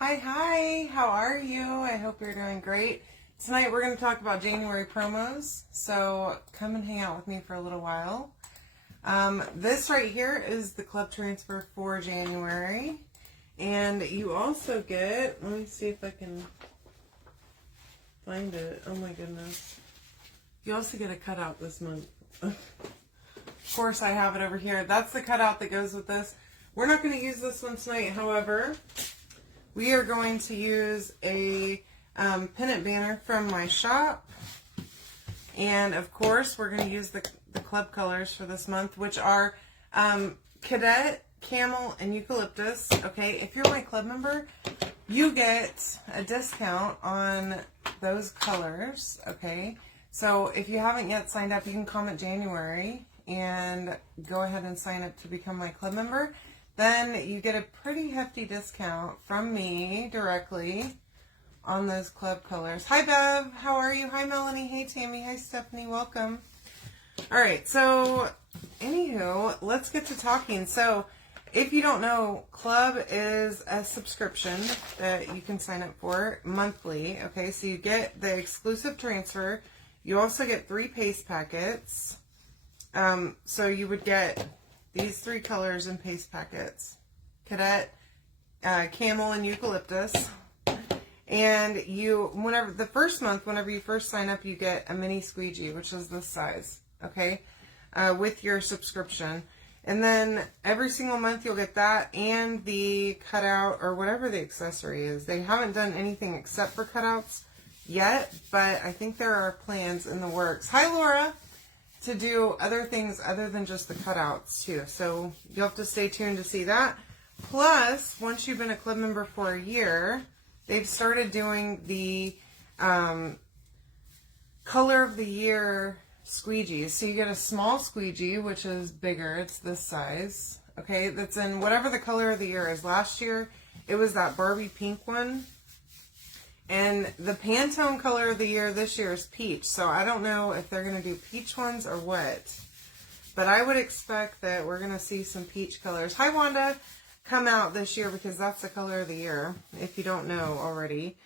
Hi, how are you? I hope you're doing great. Tonight we're going to talk about January promos, so come and hang out with me for a little while. This right here is the club transfer for January, and you also get, let me see if I can find it. Oh my goodness. You also get a cutout this month. Of course I have it over here. That's the cutout that goes with this. We're not going to use this one tonight, however. We are going to use a pennant banner from my shop. And of course, we're going to use the club colors for this month, which are Cadet, Camel, and Eucalyptus. Okay, if you're my club member, you get a discount on those colors. Okay, so if you haven't yet signed up, you can comment January and go ahead and sign up to become my club member. Then you get a pretty hefty discount from me directly on those club colors. Hi, Bev. How are you? Hi, Melanie. Hey, Tammy. Hi, Stephanie. Welcome. All right. So, anywho, let's get to talking. So, if you don't know, Club is a subscription that you can sign up for monthly. Okay. So, you get the exclusive transfer. You also get 3 paste packets. So, you would get these 3 colors in paste packets: Cadet, Camel, and Eucalyptus. And whenever the first month, whenever you first sign up, you get a mini squeegee, which is this size, okay, with your subscription. And then every single month you'll get that and the cutout or whatever the accessory is. They haven't done anything except for cutouts yet, but I think there are plans in the works. Hi, Laura. To do other things other than just the cutouts too. So you'll have to stay tuned to see that. Plus, once you've been a club member for a year, they've started doing the color of the year squeegees. So you get a small squeegee, which is bigger. It's this size. Okay, that's in whatever the color of the year is. Last year, it was that Barbie pink one. And the Pantone color of the year this year is peach. So I don't know if they're going to do peach ones or what. But I would expect that we're going to see some peach colors. Hi, Wanda. Come out this year because that's the color of the year, if you don't know already.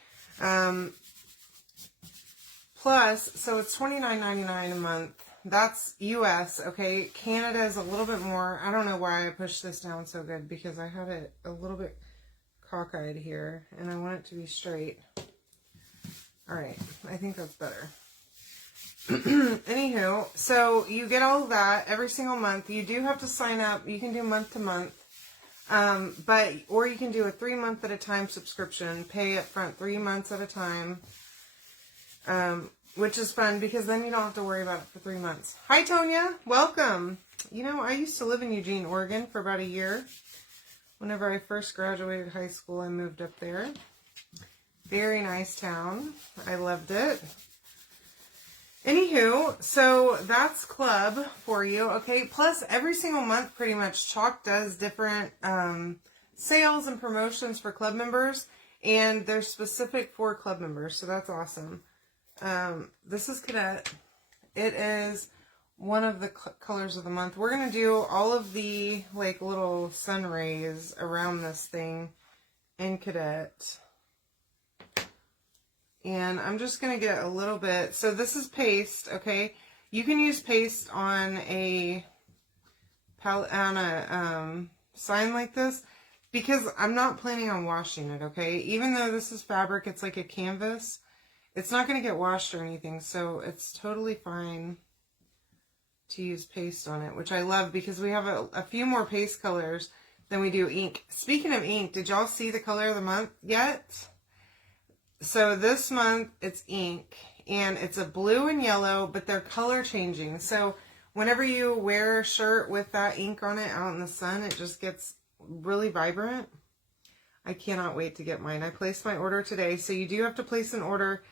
Plus, so it's $29.99 a month. That's US, okay? Canada is a little bit more. I don't know why I pushed this down so good because I had it a little bit cockeyed here and I want it to be straight. All right, I think that's better. Anywho, so you get all of that every single month. You do have to sign up. You can do month to month, or you can do a 3-month at a time subscription. Pay up front 3 months at a time, which is fun because then you don't have to worry about it for 3 months. Hi, Tonya. Welcome. You know, I used to live in Eugene, Oregon for about a year. Whenever I first graduated high school, I moved up there. Very nice town. I loved it. Anywho, so that's Club for you, okay? Plus, every single month, pretty much, Chalk does different sales and promotions for club members, and they're specific for club members, so that's awesome. This is Cadet. It is one of the colors of the month. We're going to do all of the, like, little sun rays around this thing in Cadet. And I'm just going to get a little bit. So this is paste, okay? You can use paste on a sign like this because I'm not planning on washing it, okay? Even though this is fabric, it's like a canvas. It's not going to get washed or anything, so it's totally fine to use paste on it, which I love because we have a few more paste colors than we do ink. Speaking of ink, did y'all see the color of the month yet? So this month it's ink and it's a blue and yellow, but they're color changing. So whenever you wear a shirt with that ink on it out in the sun, it just gets really vibrant. I cannot wait to get mine. I placed my order today. So you do have to place an order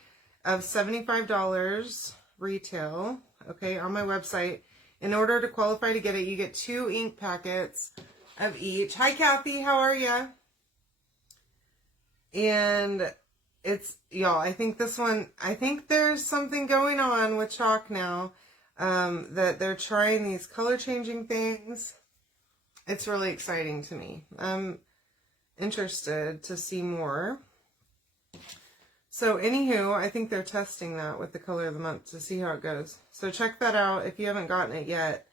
of $75 retail, okay, on my website. In order to qualify to get it, you get 2 ink packets of each. Hi, Kathy. How are ya? And y'all, I think this one, I think there's something going on with Chalk now, that they're trying these color changing things. It's really exciting to me. interested to see more. So anywho, I think they're testing that with the color of the month to see how it goes. So check that out if you haven't gotten it yet.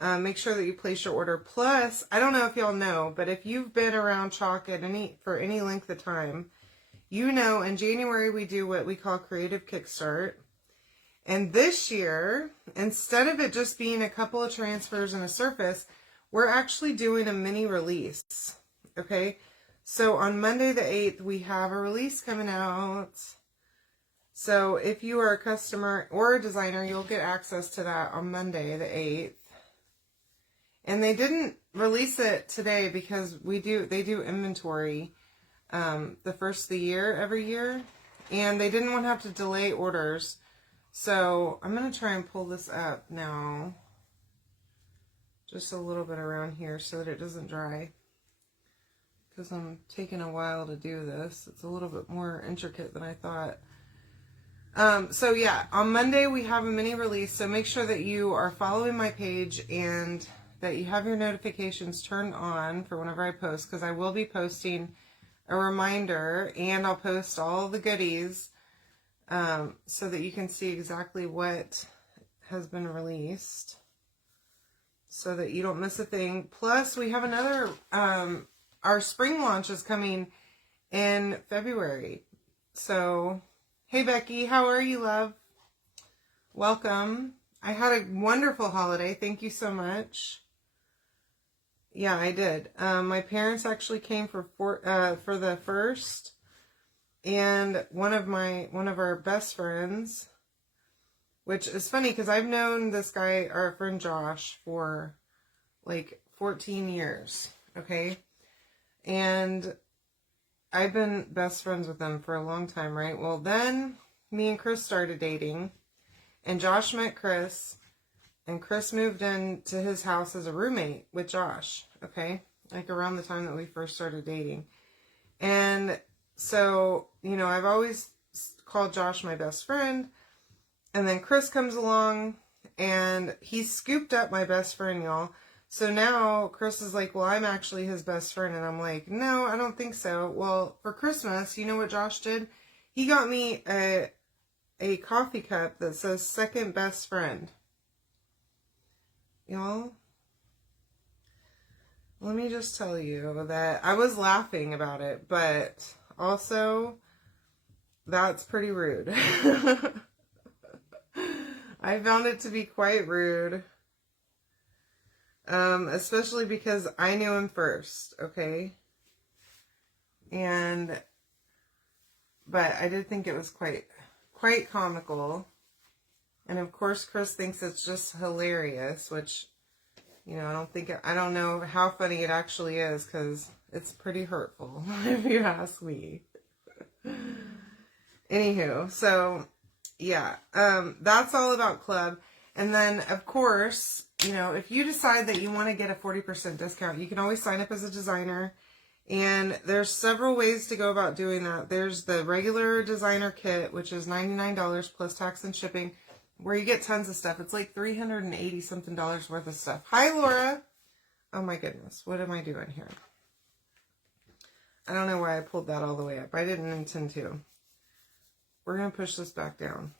Make sure that you place your order. Plus, I don't know if y'all know, but if you've been around chalk for any length of time, you know in January we do what we call Creative Kickstart. And this year, instead of it just being a couple of transfers and a surface, we're actually doing a mini release. Okay? So on Monday the 8th, we have a release coming out. So if you are a customer or a designer, you'll get access to that on Monday the 8th. And they didn't release it today because they do inventory the first of the year every year. And they didn't want to have to delay orders. So I'm going to try and pull this up now. Just a little bit around here so that it doesn't dry. Because I'm taking a while to do this. It's a little bit more intricate than I thought. So yeah, on Monday we have a mini release. So make sure that you are following my page and that you have your notifications turned on for whenever I post. Because I will be posting a reminder and I'll post all the goodies so that you can see exactly what has been released. So that you don't miss a thing. Plus we have another... our spring launch is coming in February. So, hey Becky, how are you, love? Welcome. I had a wonderful holiday. Thank you so much. Yeah, I did. My parents actually came for the first, and one of our best friends, which is funny because I've known this guy, our friend Josh, for like 14 years. Okay. And I've been best friends with them for a long time, right? Well, then me and Chris started dating, and Josh met Chris, and Chris moved into his house as a roommate with Josh, okay? Like around the time that we first started dating. And so, you know, I've always called Josh my best friend, and then Chris comes along, and he scooped up my best friend, y'all. So now Chris is like, well, I'm actually his best friend. And I'm like, no, I don't think so. Well, for Christmas, you know what Josh did? He got me a coffee cup that says second best friend. Y'all, let me just tell you that I was laughing about it, but also that's pretty rude. I found it to be quite rude. Especially because I knew him first, okay? But I did think it was quite comical. And of course, Chris thinks it's just hilarious, which, you know, I don't know how funny it actually is, because it's pretty hurtful, if you ask me. Anywho, so, yeah, that's all about Club. And then, of course, you know, if you decide that you want to get a 40% discount, you can always sign up as a designer. And there's several ways to go about doing that. There's the regular designer kit, which is $99 plus tax and shipping, where you get tons of stuff. It's like $380 something worth of stuff. Hi, Laura. Oh my goodness. What am I doing here? I don't know why I pulled that all the way up. I didn't intend to. We're going to push this back down.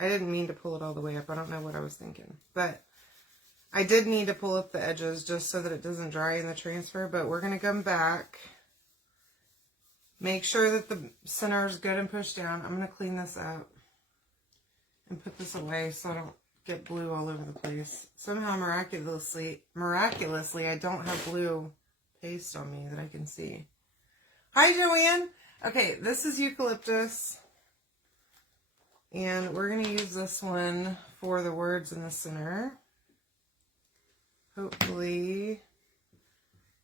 I didn't mean to pull it all the way up. I don't know what I was thinking. But I did need to pull up the edges just so that it doesn't dry in the transfer. But we're going to come back. Make sure that the center is good and pushed down. I'm going to clean this up and put this away so I don't get blue all over the place. Somehow, miraculously, I don't have blue paste on me that I can see. Hi, Joanne. Okay, this is eucalyptus. And we're going to use this one for the words in the center. Hopefully,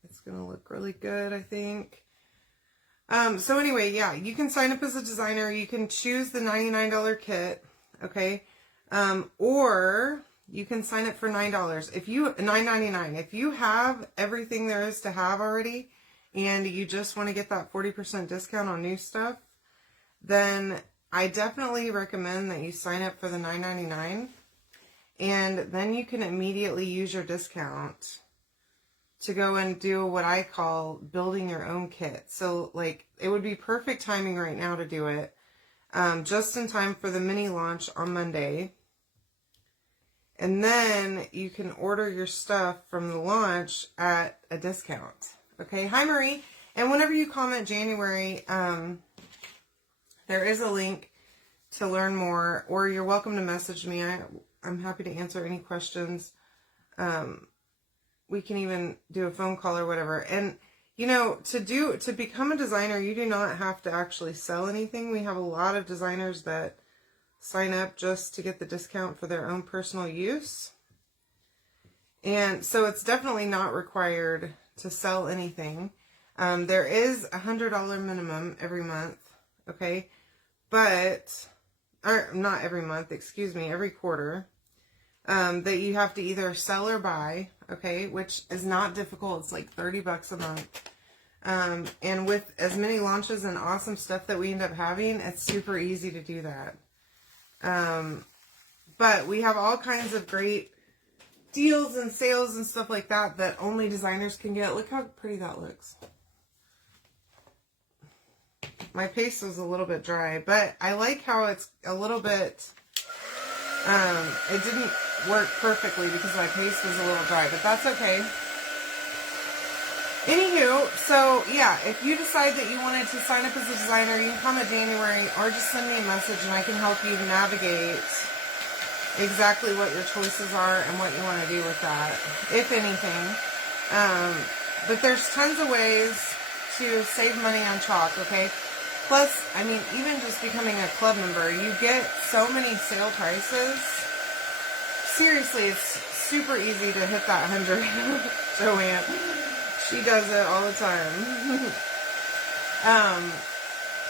it's going to look really good, I think. So anyway, yeah, you can sign up as a designer. You can choose the $99 kit, okay? Or you can sign up for $9. $9.99. If you have everything there is to have already, and you just want to get that 40% discount on new stuff, then I definitely recommend that you sign up for the $9.99, and then you can immediately use your discount to go and do what I call building your own kit. So like it would be perfect timing right now to do it. Just in time for the mini launch on Monday. And then you can order your stuff from the launch at a discount. Okay. Hi, Marie. And whenever you comment January, there is a link to learn more, or you're welcome to message me. I'm happy to answer any questions. We can even do a phone call or whatever. And, you know, to become a designer, you do not have to actually sell anything. We have a lot of designers that sign up just to get the discount for their own personal use. And so it's definitely not required to sell anything. There is a $100 minimum every month, okay? But, or not every month, excuse me, every quarter, that you have to either sell or buy, okay? Which is not difficult. It's like $30 a month. And with as many launches and awesome stuff that we end up having, it's super easy to do that. But we have all kinds of great deals and sales and stuff like that that only designers can get. Look how pretty that looks. My paste was a little bit dry, but I like how it's a little bit, it didn't work perfectly because my paste was a little dry, but that's okay. Anywho, so yeah, if you decide that you wanted to sign up as a designer, you can comment January or just send me a message and I can help you navigate exactly what your choices are and what you want to do with that, if anything. But there's tons of ways to save money on chalk, okay? Plus, I mean, even just becoming a club member, you get so many sale prices. Seriously, it's super easy to hit that 100. Joanne. She does it all the time.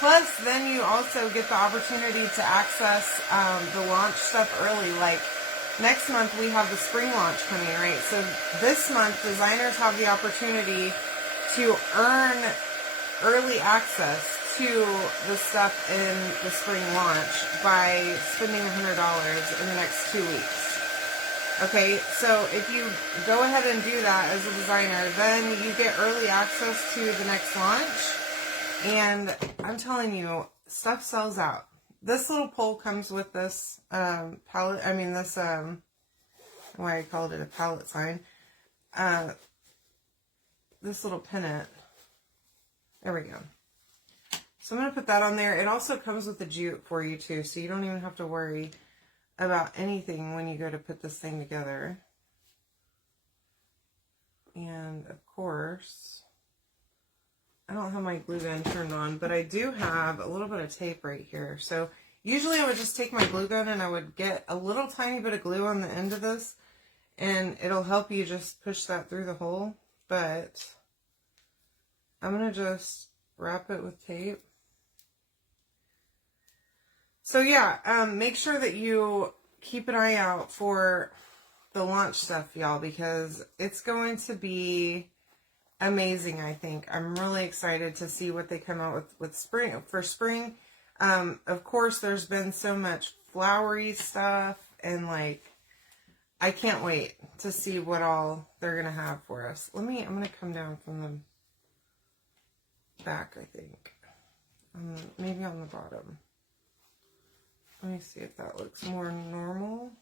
Plus, then you also get the opportunity to access the launch stuff early. Like, next month we have the spring launch coming, right? So this month, designers have the opportunity to earn early access to the stuff in the spring launch by spending $100 in the next 2 weeks. Okay, so if you go ahead and do that as a designer, then you get early access to the next launch. And I'm telling you, stuff sells out. This little pole comes with this palette. I mean, this, why I called it a palette sign. This little pennant. There we go. So I'm going to put that on there. It also comes with a jute for you too, so you don't even have to worry about anything when you go to put this thing together. And of course, I don't have my glue gun turned on, but I do have a little bit of tape right here. So usually I would just take my glue gun and I would get a little tiny bit of glue on the end of this, and it'll help you just push that through the hole. But I'm going to just wrap it with tape. So yeah, make sure that you keep an eye out for the launch stuff, y'all, because it's going to be amazing, I think. I'm really excited to see what they come out with spring. For spring, of course, there's been so much flowery stuff, and like, I can't wait to see what all they're going to have for us. I'm going to come down from the back, I think. Maybe on the bottom. Let me see if that looks more normal.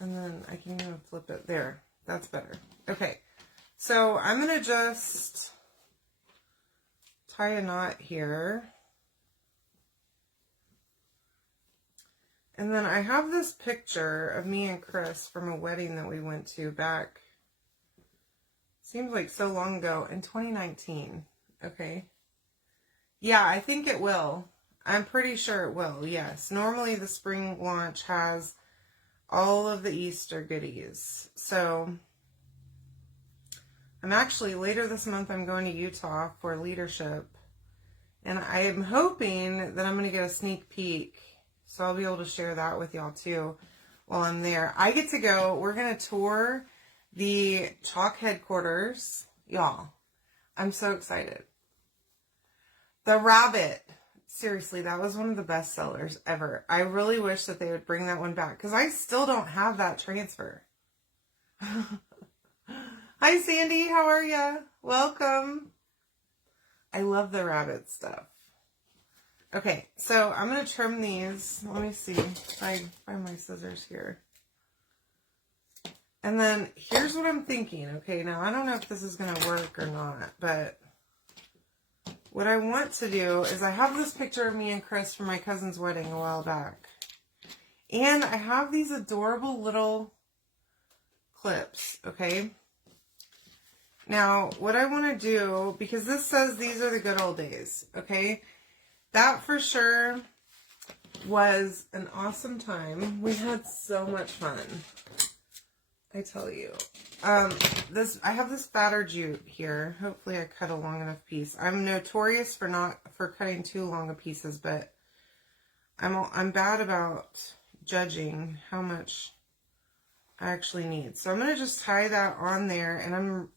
And then I can even flip it. There. That's better. Okay. So I'm going to just tie a knot here. And then I have this picture of me and Chris from a wedding that we went to back, seems like so long ago, in 2019. Okay. Yeah, I think it will. I'm pretty sure it will, yes. Normally the spring launch has all of the Easter goodies. So I'm actually, later this month, I'm going to Utah for leadership. And I am hoping that I'm going to get a sneak peek. So I'll be able to share that with y'all too while I'm there. I get to go, we're going to tour the Chalk headquarters. Y'all, I'm so excited. The rabbit. Seriously, that was one of the best sellers ever. I really wish that they would bring that one back, because I still don't have that transfer. Hi, Sandy. How are ya? Welcome. I love the rabbit stuff. Okay, so I'm going to trim these. Let me see if I find my scissors here. And then here's what I'm thinking. Okay, now I don't know if this is going to work or not, but what I want to do is I have this picture of me and Chris from my cousin's wedding a while back. And I have these adorable little clips, okay? Now, what I want to do, because this says these are the good old days, okay? That for sure was an awesome time. We had so much fun, I tell you. I have this batter jute here. Hopefully I cut a long enough piece. I'm notorious for cutting too long of pieces, but I'm bad about judging how much I actually need. So I'm going to just tie that on there, and I'm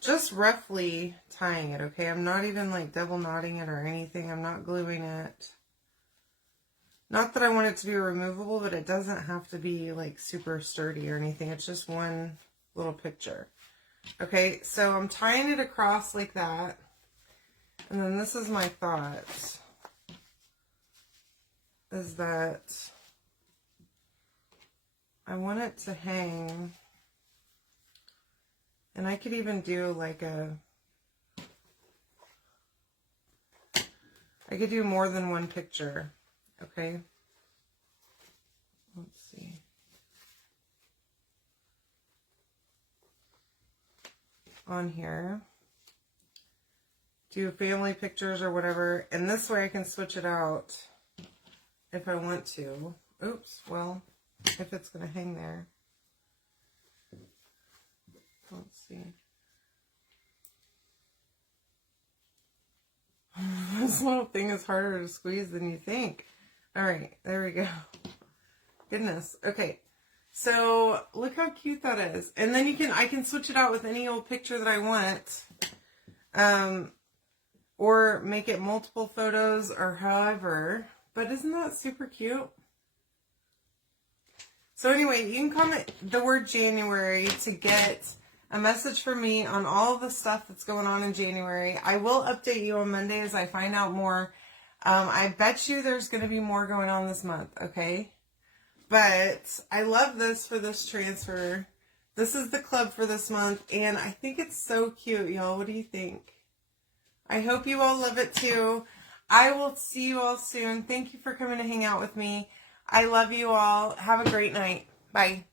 just roughly tying it, okay? I'm not even like double knotting it or anything. I'm not gluing it. Not that I want it to be removable, but it doesn't have to be like super sturdy or anything. It's just one little picture. Okay, so I'm tying it across like that. And then this is my thought, is that I want it to hang. And I could even do like I could do more than one picture, okay? Let's see. On here. Do family pictures or whatever. And this way I can switch it out if I want to. Oops, well, if it's going to hang there. Let's see. This little thing is harder to squeeze than you think. All right, there we go. Goodness. Okay, so look how cute that is. And then I can switch it out with any old picture that I want, or make it multiple photos or however. But isn't that super cute? So anyway, you can comment the word January to get a message from me on all the stuff that's going on in January. I will update you on Monday as I find out more. I bet you there's going to be more going on this month, okay? But I love this for this transfer. This is the club for this month, and I think it's so cute, y'all. What do you think? I hope you all love it too. I will see you all soon. Thank you for coming to hang out with me. I love you all. Have a great night. Bye.